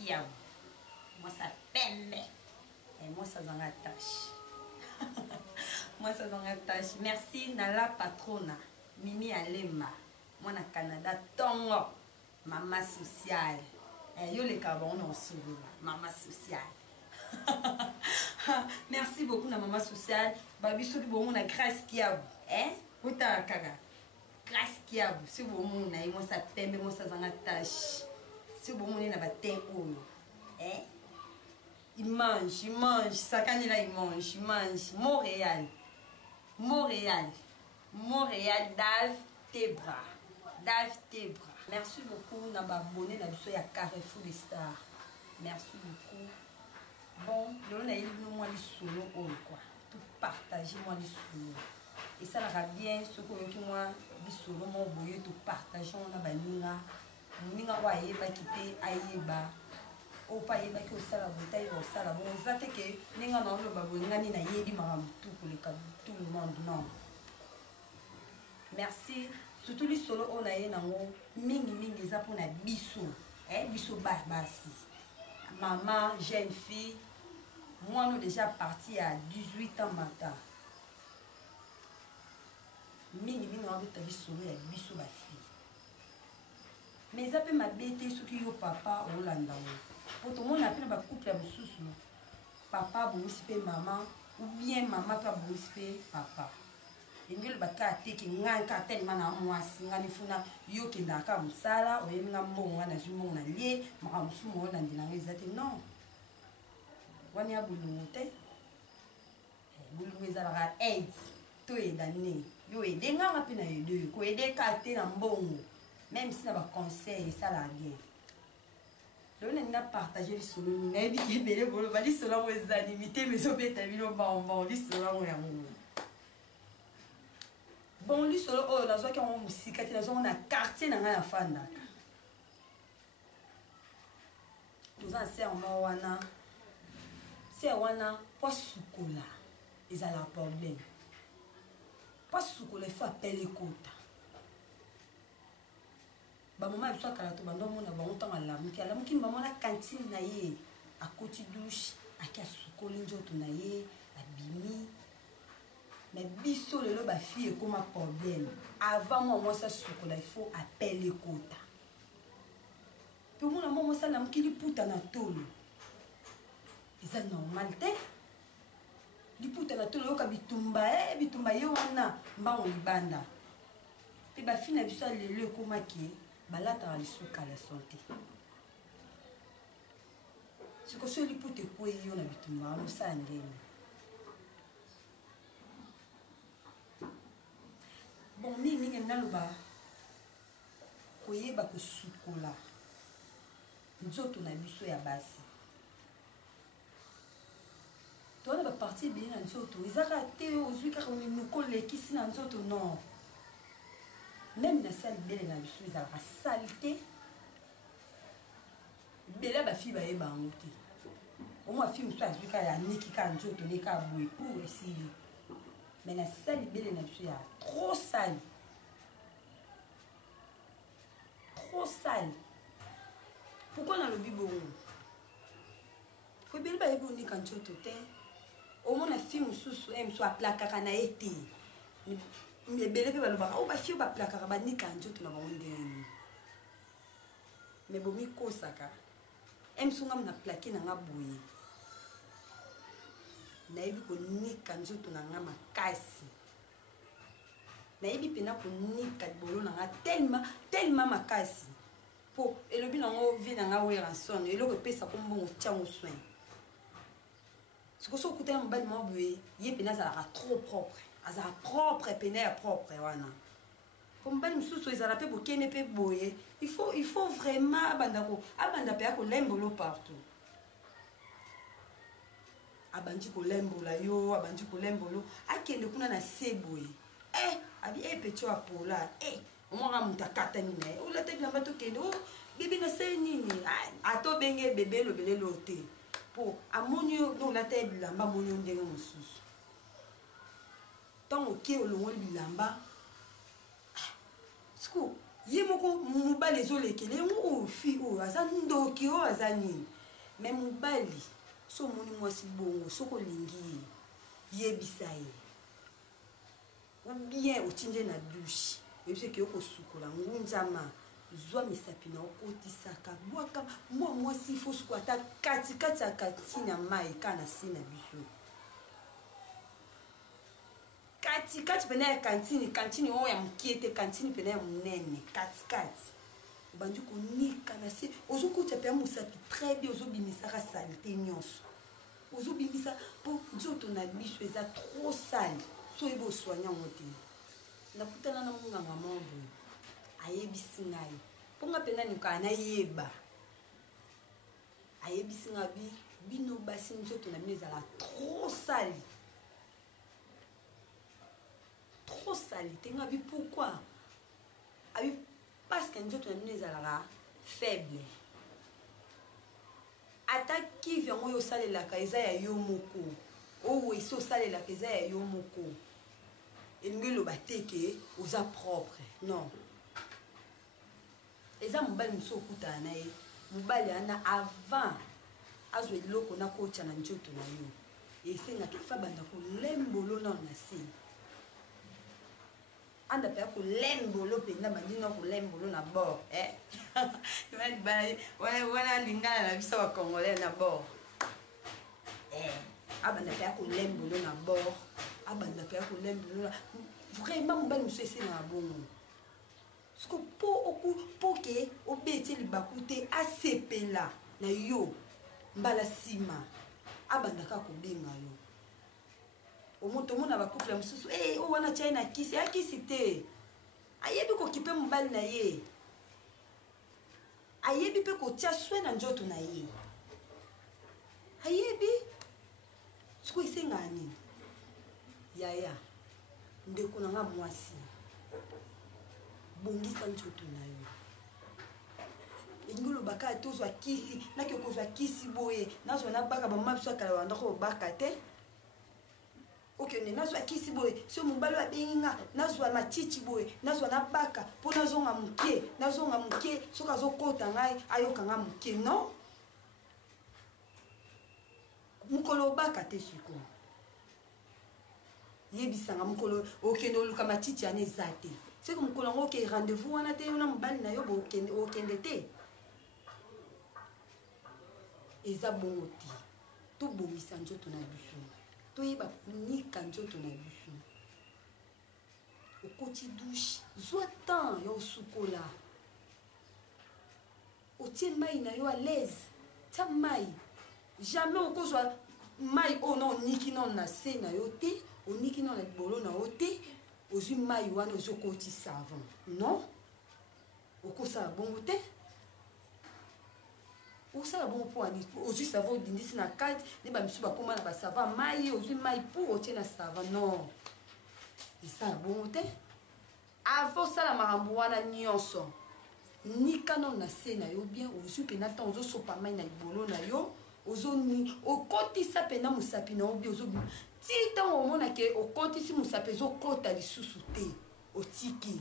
kiabu. Moi ça pembe. Et moi ça dans la tâche. Moi ça dans la tâche. Merci Nala Patrona. Mimi Alema. Moi na Canada Tongo. Maman sociale. Yo les cabons on sourire. Maman sociale. Merci beaucoup na maman sociale. Babi soki bon na grâce kiabu. Uta kaka. Grâce kiabu. Si bon mon na moi ça pembe moi ça dans la tâche. Si bon mon na ba ten oyo. Il mange, Sakani là il mange. Montréal, Dave Tebra. Merci beaucoup na abonné na biso ya Carrefour des Stars. Merci beaucoup. Bon, le on a eu moi les solo quoi. Tout partager moi les solo. Et ça va bien ce que moi les solo moi boyer tout partager on a baninga. Ninga wa yeba kité ayeba. Au pays qui au sala bouteille au sala bon zate que ninga na lo babo ngani na yedi maram tout pour tout le monde non. Merci surtout les solo on a nango mingi za pour na biso biso barbasi. Maman jeune fille moi nous déjà parti à 18 ans matin. Mingi on veut ta biso ya biso ba fille. Mais ça peut m'habiter ce qui est papa ou l'anda. Pour tout le monde appelle ma couple à moussous. Papa bousipé maman ou bien maman pas bousipé papa. Et nous le bakate qui n'anka tellement na moi si ngani funa yo ki ndaka musala o yeminga mbongo na zumo na lié ma musumo na ndina ezate non. Wani ya bulungote. Bulungo ezala AIDS to edane. Yo edenga ngapina yedo ko edeka na mbongo. Même si on a conseil, ça la bien. On a partagé le solo, on a dit que on va dire solo aux animés, mais on peut t'avoir le bonbon, le solo on a bon, le solo oh la zone qui on musique, on a quartier dans la fanda. Nous en c'est en wana, c'est wana pas sukola, ils ont la problème. Pas sukola, il faut appeler quota. Ba maman soit kalato bando mona ba onta la muki maman la cantine na ye à côté douche à kasukoli njoto na ye abimi mais biso le ba fille comme un problème avant moi ça sukola il faut appeler quota pour moi ça la muki li puta na tolo c'est normal te li puta na tolo ka bitumba bitumba yo wana mbango libanda pe ba fille na biso le comme qui balata alisuka la santé. Ce que celui pour te quoi yo na bitumba no sangene. Bon mimi ngena loba koyeba ko sukola. Nzoto na biso ya basi. Toi na partie bien na nzoto, izaka te ozwi ka ko koleki sina nzoto non. Même na salle belle na biso za la saleté belle ba fille ba e ba ngote au moins fille soit azui ka ya niki ka njoto ne ka boue pour essayer mais la salle belle na biso ya trop sale pourquoi dans le bibo ko belle ba e bo ni ka njoto te au moins la fille mususu em soit plaka na été mais belle pe baloba o ba fio ba plaka ba ni kanjo to na ba ndeni mais bomi ko saka em sunga na plaki na ngabuye na ibi ko ni kanjo to na ngama kasi na ibi pena ko ni kadbolo na tellement makasi po elobi na ngo vi na nga we ranson eloko pesa ko mbongo tchango soin ce que so kutela mbali mabuye ye pena za trop propre azara propre peine propre wana comme ben mususu ezala pe bokene pe boye il faut vraiment abanda pe ko lembolo partout abandi ko lembola yo abandi ko lembolo akende kuna na seboye abi petit apola omwa mutakata ni na o la te bilamba to kende o bibi na se nini ato benge bebe lo bele lote po amonio no la te bilamba monio ndenge mususu tant que le monde bilamba sco ye moko mobali ezolekele yango fi oyo aza ndoki oyo aza nini me mobali so omoni mwasi bongo soki olingi ye yebisa ye ou bien otinje na douche oyebisa eke okosukola ngunzama zwa misapi na okotisaka bwaka mwasi fo suko ata katikati ya kantine ya mai ka na se na biso katikati pena ya kantine oyo ya mokie te kantine pena ya monene katikati obandi konika na se ozokutia mpe ya mosapi très bien ozobimisaka salite nyonso ozobimisa mpo nzoto na biso eza trop sale so oyeba oswanya yango te nakutana na monganga mambo ayebisi ngai mpo nga mpena nikoka nayeba ayebisi nga bino basi nzoto na bino ezala trop sale te nga pourquoi abi parce que nzoto na bino ezalaka faible ata kivi yango oyo osalelaka eza ya yo moko oyo esi osalelaka eza ya yo moko elingi eloba te ke oza propre non eza mobali mosusu okutana na ye mobali ana avant azwa eloko nakotya na nzoto na yo esengaki fa banda kolembolo nano na se anda mpe akolembolo mpenza bandino akolembolo na bord wana lingana na biso bakongolais na bord abanda mpe akolembolo na bord abanda mpe akolembolo na vraiment mobali mosusu esengaka bongo siko po ke obeti libaku te asepela na yo mbala nsima abandaka kobenga yo omoto omona bakouple mosusu oyo wana tiai na kisi akisi te ayebi kokipe mobali na ye ayebi mpe kotia swe na nzoto na ye ayebi siko esengaka nini yaya ndeko nanga mwasi bongisa nzoto na yo elingi olobaka ate ozwa kisi naki okozwa kisi boye nazwa nabaka bamama biso akala bandako obaka te okende nazwa kisi boye so mobali abengi nga nazwa matiti boye nazwa nabaka mpo nazonga moke soki azokota ngai ayoka nga moke non mokolo obaka te siko yebisanga mokolo okende oluka matiti yana eza te seki mokolo yango oke rendez-vous wana te yo na mobali na yo okende te eza bongo te tobongisa nzoto na biso toyeba konika nzoto na biso okoti douche zwa temps ya osukola otie mai na yo à l'aise tia mai jamais okozwa mai oyo na oniki nano na se na yo te oniki nano na libolo na yo te ozwi mai wana ozokoti savon non okosala bongo te osala bongo mpo ani ozwi savon odindisi na kati nde bamisu bakoma na basavon mai ozwi mai mpo otie na savon non esala bongo te avant osala makambo wana nyonso nika nano na se na yo bien ozwi mpena ntan ozosopa mai na libolo na yo okotisa mpena mosapi na yo bien ozobima ti ntango omonake okotisi mosapi ezokota lisusu te otiki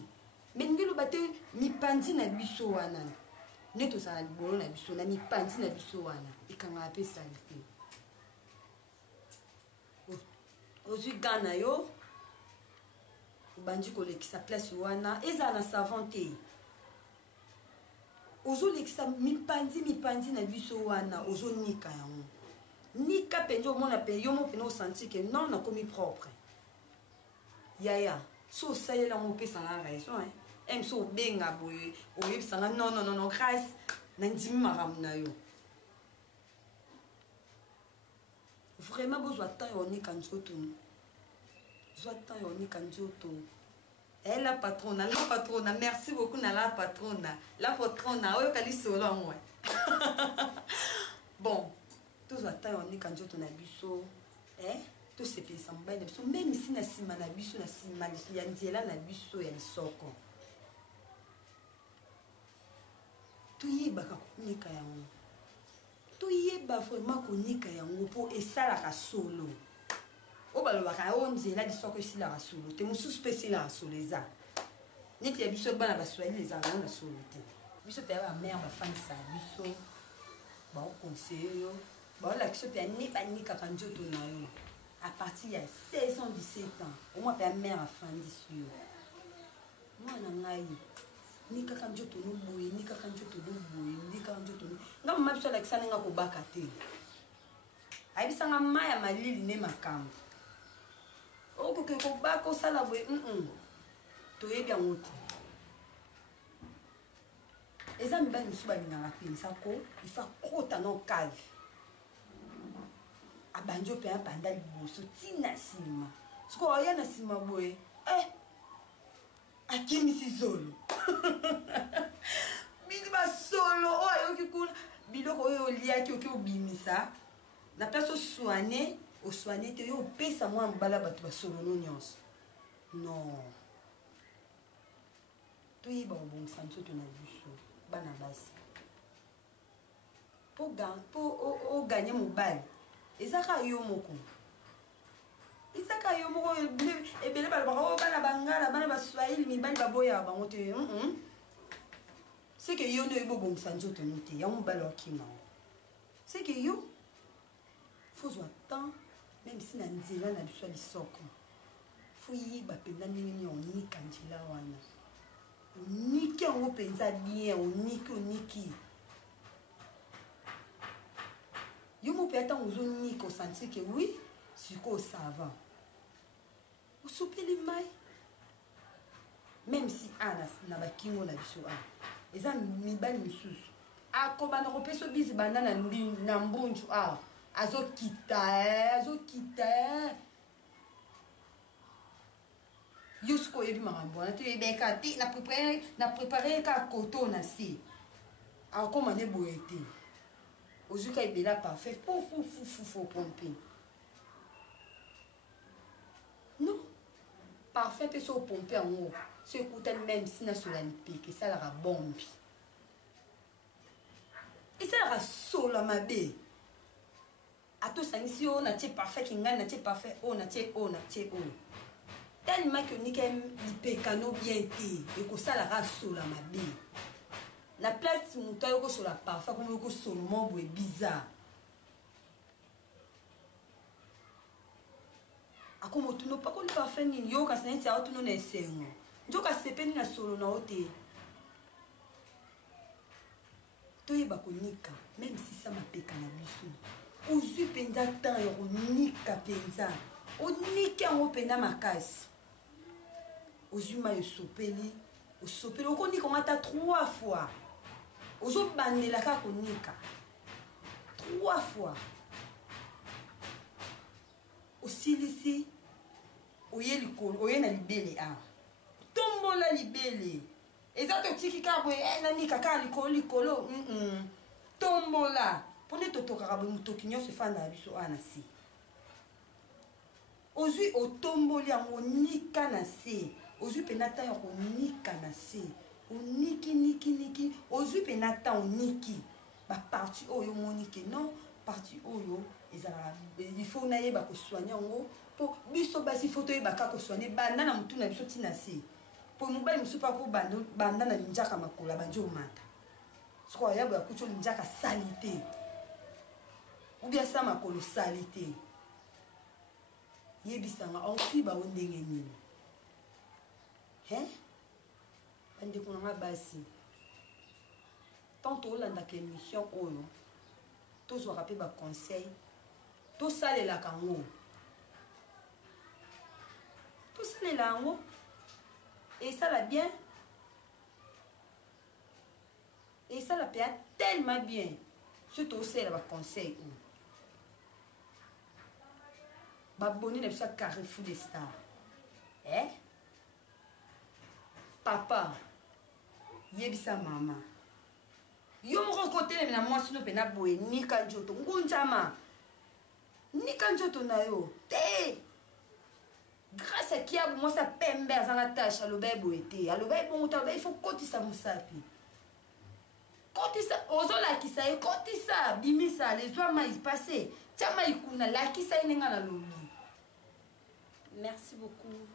me ndenge loba te mipandi na biso wana nde tozala libolo na biso na mipandi na biso wana ekangaka mpe sali te ozwi ga na yo obandi kolekisa place wana ezala na savon te ozolekisa mipandi na biso wana ozonika yango nika mpenza omona mpe yo mo mpena osanti ke non nakomi propre yaya so osalela yango opesanga raison so obenga boye oyebisanga non grâce nandimi makambo na yo vraiment bozwa temps ya onika nzoto zwa temps ya onika nzoto la patrona merci beaucoup na la patrona oyoka lisolo yango bon tozwa temps ya onika nzoto na biso tosepelisa mobali na biso meme si na nsima na biso na nsima ya nzela na biso ya lisoko toyebaka konika yango toyeba vraiment konika yango mpo esalaka solo oyo balobaka oyo nzela lisoko esilaka solo te mosusu mpe esilaka solo eza neti ya biso bana baswahili ezalaka na solo te biso mpe ya bamare bafandisa biso baoconseille yo baolakisa mpe ane banikaka nzoto na yo à partir ya 16 ans 17 ans omwa mpe ya mare afandisi yo mwana ngai nikaka nzoto no boye nikaka nzoto no boye nikaka nzoto no nga mama biso alakisa nenga kobaka te ayebisanga ma ya malili ne makambo okoke kobaka osala boye toyebi yango te eza mibali mosusu balingaka mpenza ko ifa kota na okave abandi ope abanda liboso ntina nsima siko aya na nsima boye akimisi zolo bini basolo oyo ayoki kuna biloko oyo oliaki oki obimisa na place oswane te oyo opesa mwa mobala bato basolo no nyonso non toyeba kobongisa nzoto na biso bana basi po oganye mobali ezaka yo moko ezaka yo moko ebele balobaka bana bangala bana baswahili mibali baboyaka bango te seke yo nde oyeba obongisa nzoto no te ya mobali wakima seke yo fozwa temps même si na nzela na biso ya lisoko fo yeba mpenza ndenge nini onika nzela wana oniki yango mpenza bien oniki yo mo mpe ntango ozonika osentir ke oui sikoyo sava osopeli mai même si na bakingo na biso eza mibali misusu akobana kopesa bizi banda na mbunju azokita yo sikoyo oyebi makambo wana toyebeka te na prépare ka koto na se akoma ne boye te ozwi ka ebela parfait fo pompe non parfait mpe so opompe yango so ekutani même si nasolani peke esalaka bombi esalaka sola mabe atosangisi oyo natie parfait kingai natie parfait oyo natie oyo tellement que onika lipekano bien te ekosalaka sola mabe na place moto ayokosola parfait komo yokosola mo boye bizarre akoma otuno pakoli parfait nini yo kasi neti aotuno na esengo nzoka sepeni na solo na o te toyeba konika même si sa mapeka na biso ozwi mpenza temps ya konika mpenza oniki yango mpenza makasi ozwi mai osopeli okonika ngo ata 3 fois ozobandela kaka konika 3 fois osilisi oye na libele tombola libele eza totiki kaka boye nanika kaka likolo tombola mpo nde totokaka boye motoki nyonso efanda na biso na se ozwi otomboli yango onika na se ozwi mpe na temps ya konika na se oniki ozwi mpe na temps oniki baparti oyo omonike non parti oyo ezalaka ifo nayeba kosoigne yango mpo biso basi ifo toyeba kaka kosoigne banda na motu na biso ntina se mpo mobali mosusu mpa ko banda na linjaka makolo abandi omata sikoyo yabo ya kuti olinjaka sali te ubia sa makolo sali te yebisanga onfiba o ndenge nini bandeko nanga basi tant tolandaka émission oyo tozwaka mpe baconseil tosalelaka yango esala bien esala mpe tellement bien surtout osalela baconseil oyo baboni na biso ya Carrefour des Stars papa yebisa mama yo moko kotelemi na mwasi no mpe na boye nika nzoto ngunjama nika nzoto na yo te grâce à kiabu mwasi apembe azanga tashe aloba eboye te aloba ebongo te aloba ifo kotisa mosapi kotisa ozolakisa ye kotisa bimisa lezwa mai pase tia mai kuna lakisa ye nenga na lobi merci beaucoup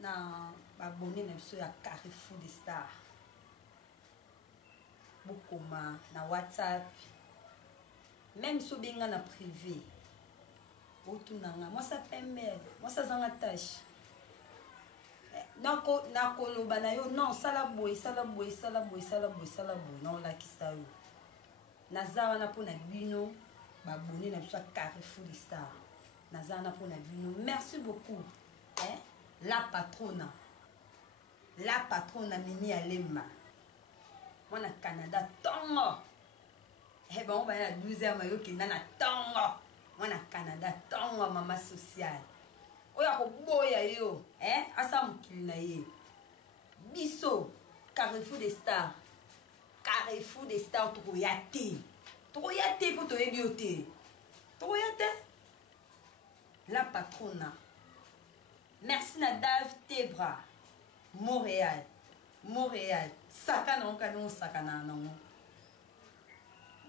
na abonné na biso ya Carrefour des Stars. Bokoma na WhatsApp. Même si benga na privé. Otunanga, moi ça pembe, moi ça zanga tâche. Na koloba na yo non sala boy non la kisa yo. Naza wana po na bino ba abonné na biso ya Carrefour des Stars. Naza wana po na bino. Merci beaucoup. La patronne Mimi Alema. Moi na Canada tongo. Ben on va à 12h mayo ki na tongo. Moi na Canada tongo mama sociale. Oya ko boya yo, asa mukili na ye. Biso Carrefour des Stars. Carrefour des Stars to yate. To yate po to ebiote. To yate. La patronne. Merci na Dave Tebra. Montréal. Sakana on sakana non.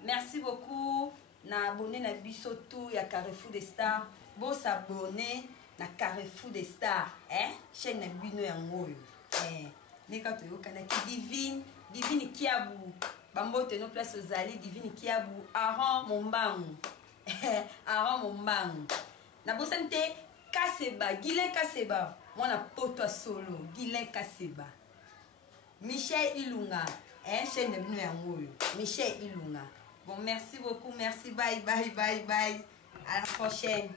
Merci beaucoup. Na abonné na biso tout ya Carrefour des Stars. Bon s'abonner na Carrefour des Stars. Chaîne na bino ya ngoyo. Neka to yokana ki Divine Kiabu. Bambote no place ozali Divine Kiabu. Aaron Mombangu. Na bosante Kaseba, Guilain Kaseba. Moi na poto solo, Guilain Kaseba. Michel Ilunga, chaîne de bino ya ngoyo. Michel Ilunga. Bon, merci beaucoup, merci, bye. À la prochaine.